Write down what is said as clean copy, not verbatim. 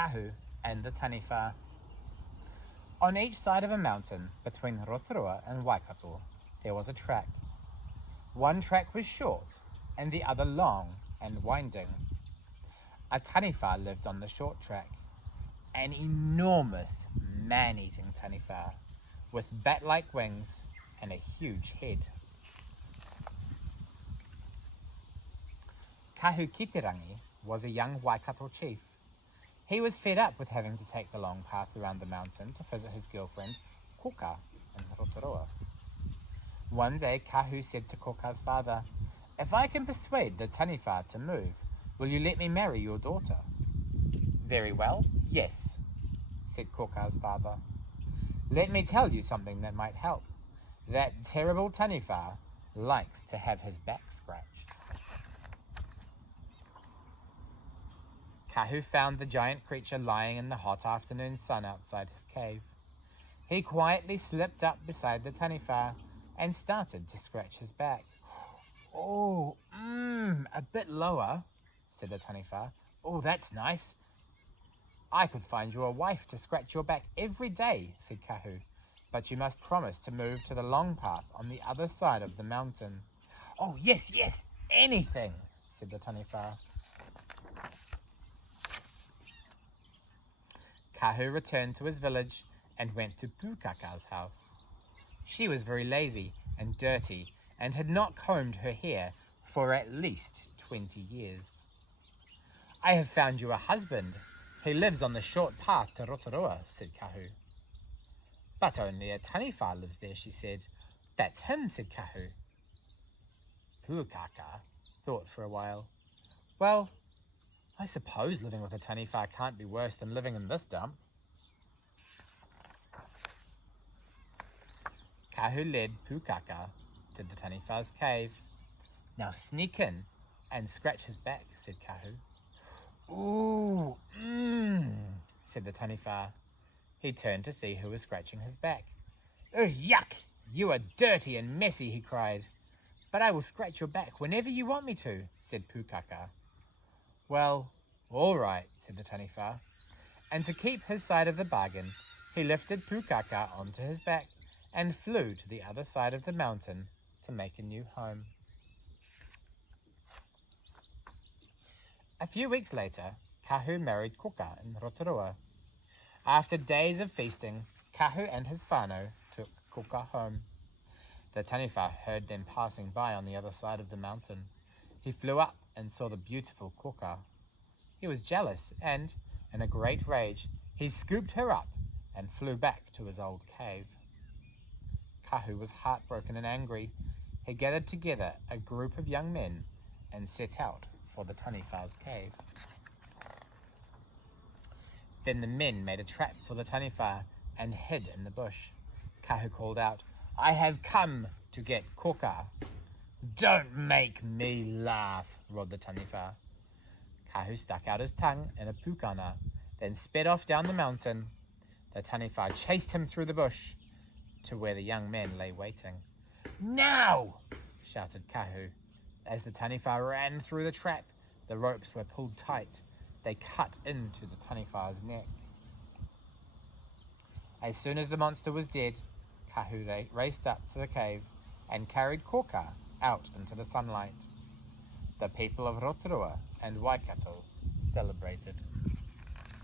Kahu and the taniwha. On each side of a mountain between Rotorua and Waikato, there was a track. One track was short and the other long and winding. A taniwha lived on the short track, an enormous man-eating taniwha with bat-like wings and a huge head. Kahu Kitirangi was a young Waikato chief. He was fed up with having to take the long path around the mountain to visit his girlfriend, Koka, in Rotorua. One day, Kahu said to Koka's father, "If I can persuade the taniwha to move, will you let me marry your daughter?" "Very well, yes," said Koka's father. "Let me tell you something that might help. That terrible taniwha likes to have his back scratched." Kahu found the giant creature lying in the hot afternoon sun outside his cave. He quietly slipped up beside the taniwha and started to scratch his back. "Oh, a bit lower," said the taniwha. "Oh, that's nice. I could find you a wife to scratch your back every day," said Kahu, "but you must promise to move to the long path on the other side of the mountain." "Oh, yes, anything," said the taniwha. Kahu returned to his village and went to Pukaka's house. She was very lazy and dirty and had not combed her hair for at least 20 years. "I have found you a husband. He lives on the short path to Rotorua," said Kahu. "But only a taniwha lives there," she said. "That's him," said Kahu. Pukaka thought for a while. "Well, I suppose living with a taniwha can't be worse than living in this dump." Kahu led Pukaka to the taniwha's cave. "Now sneak in and scratch his back," said Kahu. "Ooh, said the taniwha. He turned to see who was scratching his back. "Oh, yuck! You are dirty and messy," he cried. "But I will scratch your back whenever you want me to," said Pukaka. "Well, all right," said the taniwha. And to keep his side of the bargain, he lifted Pukaka onto his back and flew to the other side of the mountain to make a new home. A few weeks later, Kahu married Koka in Rotorua. After days of feasting, Kahu and his whānau took Koka home. The taniwha heard them passing by on the other side of the mountain. He flew up and saw the beautiful Koka. He was jealous and, in a great rage, he scooped her up and flew back to his old cave. Kahu was heartbroken and angry. He gathered together a group of young men and set out for the taniwha's cave. Then the men made a trap for the taniwha and hid in the bush. Kahu called out, "I have come to get Koka." "Don't make me laugh," roared the taniwha. Kahu stuck out his tongue in a pukana, then sped off down the mountain. The taniwha chased him through the bush to where the young men lay waiting. "Now!" shouted Kahu. As the taniwha ran through the trap, the ropes were pulled tight. They cut into the taniwha's neck. As soon as the monster was dead, Kahu raced up to the cave and carried Koka out into the sunlight. The people of Rotorua and Waikato celebrated.